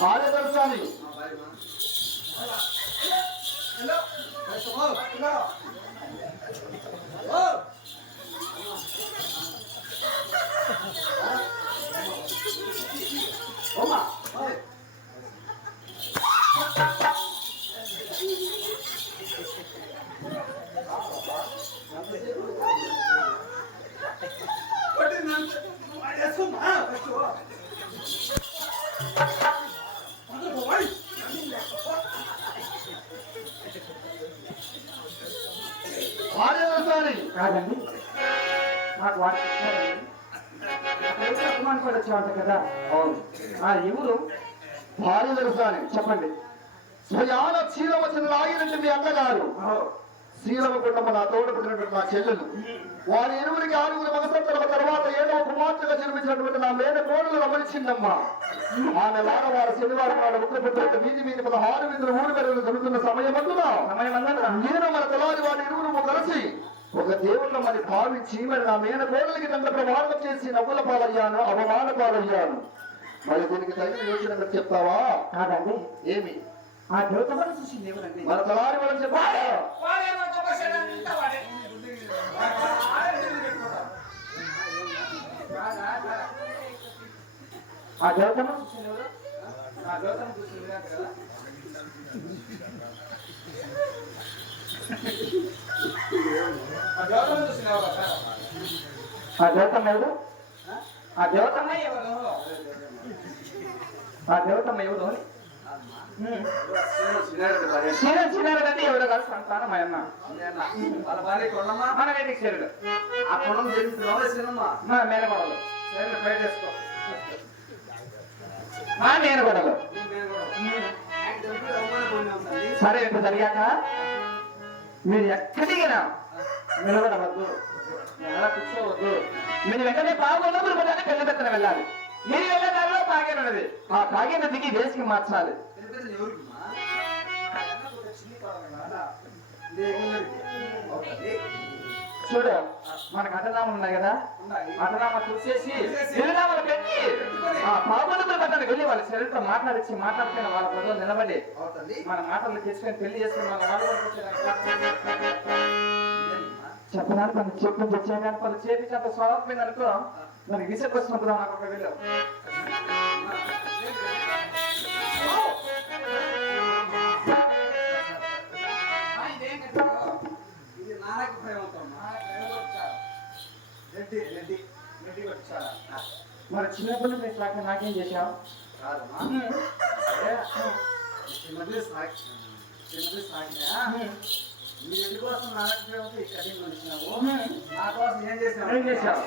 కార్యదర్శాలి కార్యదర్శాలి కాదండి, నాకు వాటి అభిమాని కూడా వచ్చేవాళ్ళ కదా. ఎవరు? కార్యదర్శాలి చెప్పండి. స్వయాన శ్రీరామచంద్ర ఆగినట్టు మీ అన్నగారు శ్రీరామ కుటుంబం నా తోడు పుట్టినటువంటి నా చెల్లెలు వారి ఇరువురికి 6 మగసంతల తర్వాత 7వ కుమార్తెగా జన్మించినటువంటి నా మేన కోడలు రమణించిందమ్మా. ఆమె వారవారం శనివారం నాడు ఉత్తరపుత్రుడు వీధి 16 విధులు ఊరు పెరుగులు జరుగుతున్న సమయమందున నేను మన తలారి వారి ఇరువురు కలిసి ఒక దేవుళ్ళ మరి భావించి మరి నా మేన కోడలికి తండ్రి ప్రమాణం చేసి నవ్వుల పాలయ్యాను, అవమాన పాలయ్యాను. మరి దీనికి తగిన యోచన చెప్తావా? కాదండి, ఏమి ఆ దేవతలను చూసింది ఎవరండి? మన తలారి వాళ్ళని చెప్పా. ఆ దేవతలను చూసింది ఎవరు? ఆ దేవతను చూసింది కదా. ఆ దేవతమ్మ ఎవరు? ఆ దేవతమ్మ ఎవరు? ఆ దేవతమ్మ ఎవరు అని చిన్నారెడ్డి ఎవడో కాదు, సంతానం అయ్యన్న మన వేదిక చేరుడు మా మేనగొడలు మా మేనగొడలు. సరే ఇంత జరిగాక మీరు ఎక్కడికైనా నిలబడవద్దు, ఎలా కూర్చోవద్దు. మీరు వెంటనే బాగున్నప్పుడు పెళ్లి పెత్తన వెళ్ళాలి. మీరు వెళ్ళే దారిలో కాగేన ఉన్నది, ఆ కాగేన దిగి వేసికి మార్చాలి. చూడు, మనకు అటనామాలు ఉన్నాయి కదా, అటనామా చూసేసి చిరునామాలు పెట్టి ఆ పాపలతో పట్టాలి వెళ్ళి వాళ్ళ శరీరంతో మాట్లాడుతున్న వాళ్ళ ప్రజలు నిలబడి మన మాటలు తెచ్చుకొని పెళ్లి చేసుకుని మన వాళ్ళు చెప్పడానికి మనం చెప్పింది చేయడానికి వాళ్ళు చేపించేంత స్వభావం అనుకో మనకి విసిగొచ్చినప్పుడు నాకు ఒక వెళ్ళావు. మరి చిన్నప్పుడు నాకేం చేశావు? మీ ఇంటి కోసం నాన్నకు ఇక్కడ వచ్చినావు, నా కోసం ఏం చేసావు?